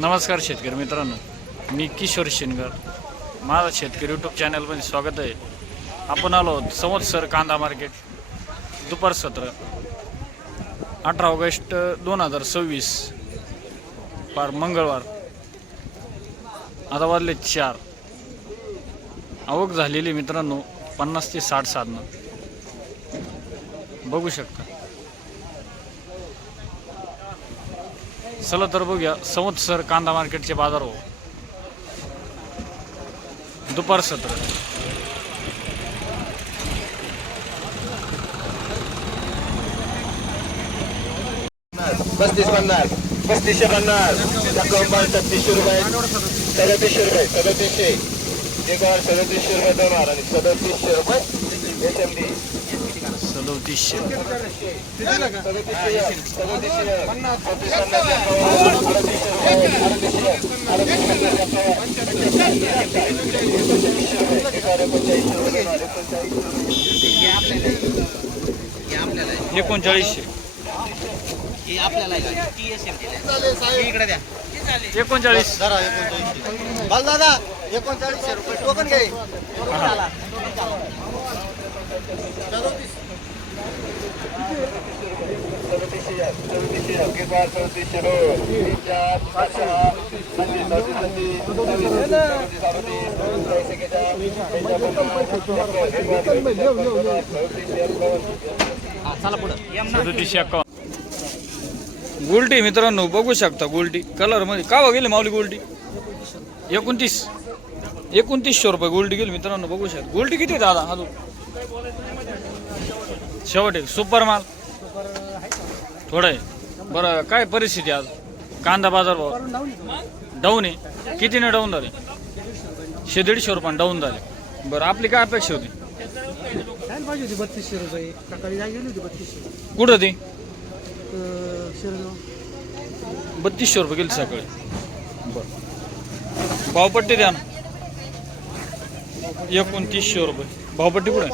नमस्कार शेतकरी मित्रांनो, मी किशोर शिनगर. माझा शेतकरी यूट्यूब चॅनलमध्ये स्वागत आहे. आपण आलो आहोत संवत्सर कांदा मार्केट, दुपार सत्र 18 ऑगस्ट 2026, पार मंगळवार. आता वाजले 4. आवक झालेली मित्रांनो 50 ते 60 साधनं बघू शकता. चला तर बघूया संवत्सर कांदा मार्केटचे बाजार हो. दुपार सत्र 3550, 3550, 37 रुपये, 37 रुपये, 3700, एक और 3700 रुपये दोनों आणि 3700 रुपये HMD. 3700. एकोणचाळीसशे. इकडे द्या 39. बाल दादा 3900 रुपये टोकन घे. चला पुढं 3751. गोल्टी मित्रांनो बघू शकता. गोल्टी कलर मध्ये का गेली माऊली गोल्टी 2900 रुपये गोल्टी गेली मित्रांनो. बघू शकता गोल्टी किती दादा अजून शेवट आहे. सुपर माल थोडं आहे. बरं काय परिस्थिती आज कांदा बाजार भाव डाऊन आहे. कितीने डाऊन झाले? 150 रुपये डाऊन झाले. बरं आपली काय अपेक्षा होती? पाहिजे होती 3200 रुपये. सकाळी गेली होती 3200. कुठं ती? 3200 रुपये गेली सकाळी. बरं भावपट्टी द्या ना. 2900 रुपये भावपट्टी कुठे?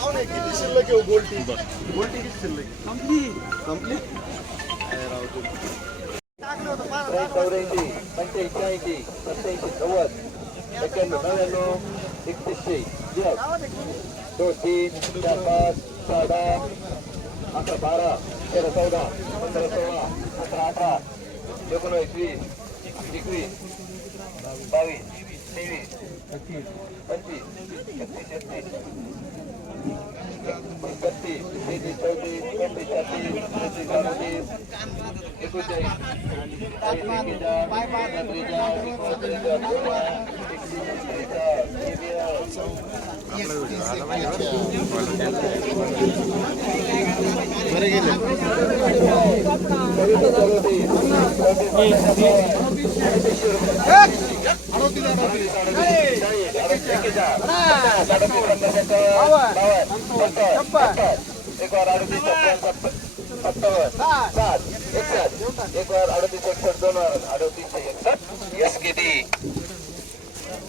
एक और 38 एक और 38 दोनों 38 यस किती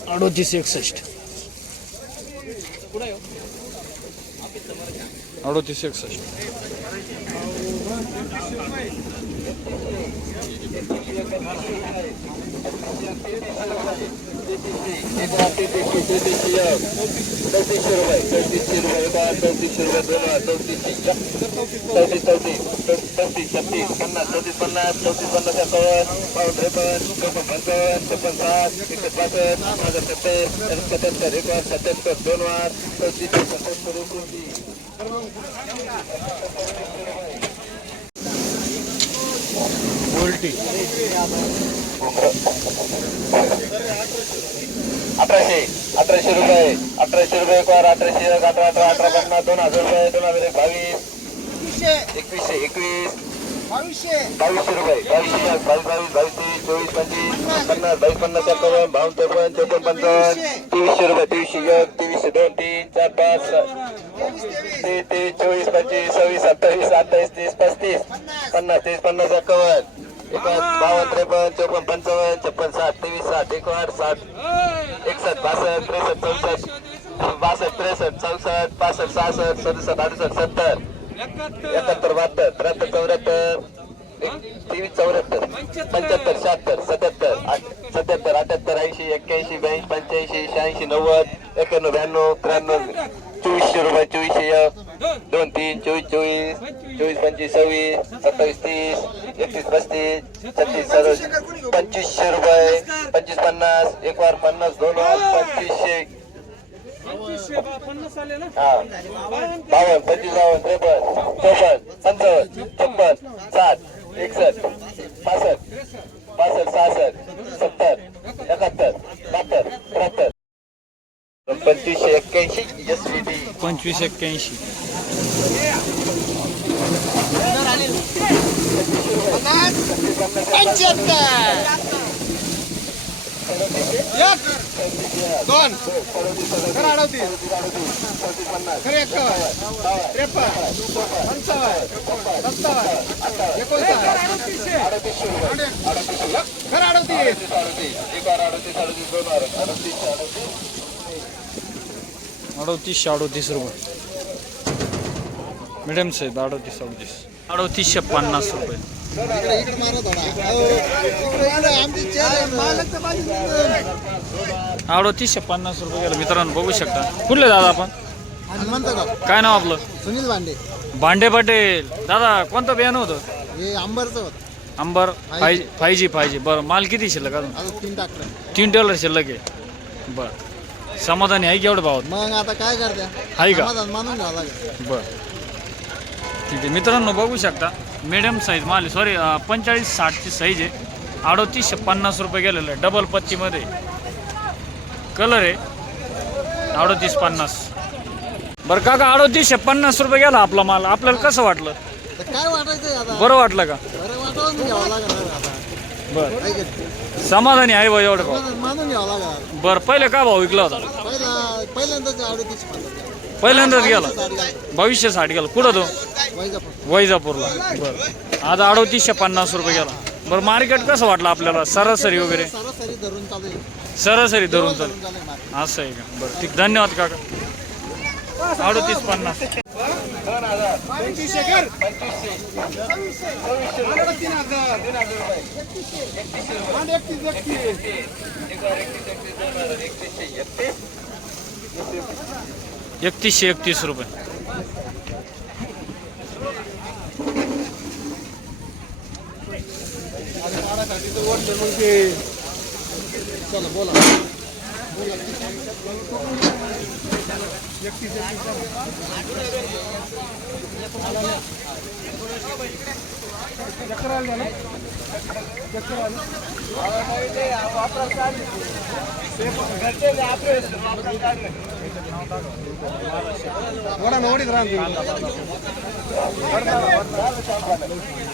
3861. 3861. एक और 3300 रुपये, 3300 रुपये, एक और 3300 रुपये दोनों 33, 34, 36, 50, 34, 50, 51, 52, 53, 54, 55, 57, 77, एक और 77 दोनों 34, 77. गोल्टी 1800 रुपये, 1800 रुपये एक और 1800, 18, 18, 18, 2000 रुपये, 2022, 2100, 2200 रुपये, 2200, 22, 23, 24, 25, 50, 22, 50, 51, 52, 53, 54, 2300 रुपये, 2301, 2302, 3, 4, 5, 23, 24, 25, 26, 27, 28, 30, 35, 50, 30, 50, 51, 52, 53, 54, 55, 56, 60, 23, 60, 1 और 60, 61, 62, 63, 64, 62, 63, 64, 65, 66, 67, 68, 70, 71, 72, 73, 74, 23 74 75 76 77 77 78 80 81 82 85 86 90 91 92 93 2400 रुपये 2400 2 3 24 24 24 25 26 30 31 35 36 2500 रुपये 25 50 एक बार 50 2 बार 2500 हा 52 25 53 54 55 56 61 62 65 66 70 71 72 73 2581 SVD 2581 दोन खरं 38 खरं 51 53 55 38 38 रुपये मिडियम साईज 38 3850 रुपये इकडे मारा थोडा आमची चेअर 3850 रुपये गेलं मित्रांनो बघू शकता. कुठले दादा आपण हनुमंत गाव काय नाव आपलं? सुनील भांडे भांडे पटेल. दादा कोणतं बियाणं होतं? हे अंबरचं होत अंबर 5G बरं. माल किती शिल्लक अजून? अजून 3 टाकलं 3 टेलर शिल्लक आहे. बरं समाधानी आहे की एवढं भावात? मग आता काय करत्या आहे का? समाधान मानून घ्यावं लागेल. बरं ठीक आहे मित्रांनो बघू शकता मिडियम साईज माल सॉरी 45-60ची साईज आहे. 3850 रुपये गेलेलं आहे. डबल पत्तीमध्ये कलर आहे. 3850. बरं काका 3850 रुपये गेला आपला माल. आपल्याला कसं वाटलं? तर काय वाटायचं आता बरं वाटलं का? बरं वाटावून घ्यावं लागेल आता बरं काय करते समाधानी आहे बा एवढं भाव. मानून घ्यावं लागेल. बरं पहिले का भाव विकला होता? पहिल्यांदाच 38 पहिल्यांदाच गेला 2260 गेला. कुठं तो? वैजापूर वैजापूरला. बरं आज 3850 रुपये गेला. बरं मार्केट कसं वाटलं आपल्याला? सरासरी वगैरे सरासरी धरून चालू आहे. सरासरी धरून चालेल चालू आहे market. असं आहे का? बरं ठीक धन्यवाद काका. 3850 3131 रुपये. चला बोला ನೋಡಿದ್ರ एक बार 3850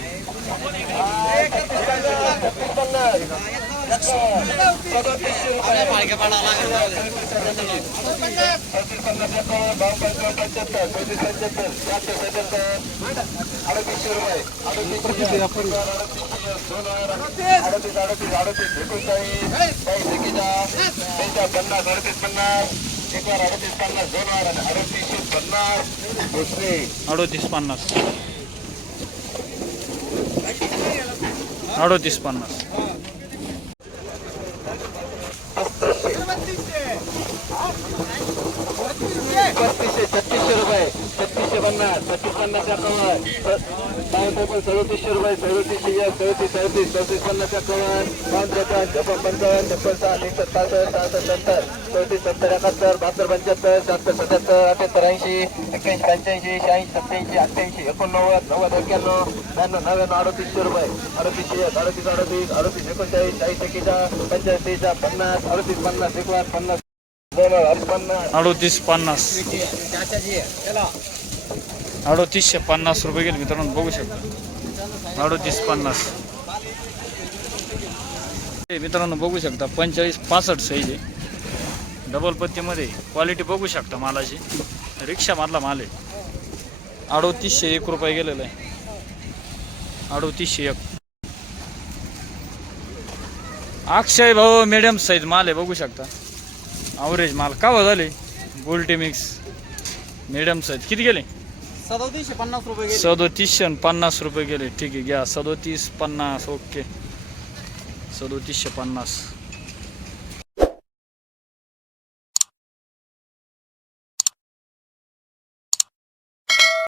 2 बार 3850 3850 3600 रुपये 3650 2550 कवर 3700 रुपये 37 37 50 कवर 55 55 56 67 37 70 71 72 75 77 78 80 81 85 86 87 88 89 90 91 92 3800 रुपये 38 38 38 39 50 3850 3850 रुपये गेले मित्रांनो बघू शकता. 3850 मित्रांनो बघू शकता. 45-65 साईज आहे. डबल पत्तीमध्ये क्वालिटी बघू शकता मालाची. रिक्षा मधला माल आहे. 3801 रुपये गेलेला आहे. 3801 अक्षय भाऊ मिडियम साईज माल आहे बघू शकता. ॲव्हरेज माल का झाले गोल्टी मिक्स मिडियम साईज किती गेले? 3750 रुपये गेले. 3750 रुपये गेले. ठीक आहे, घ्या 3750. ओके, 3750.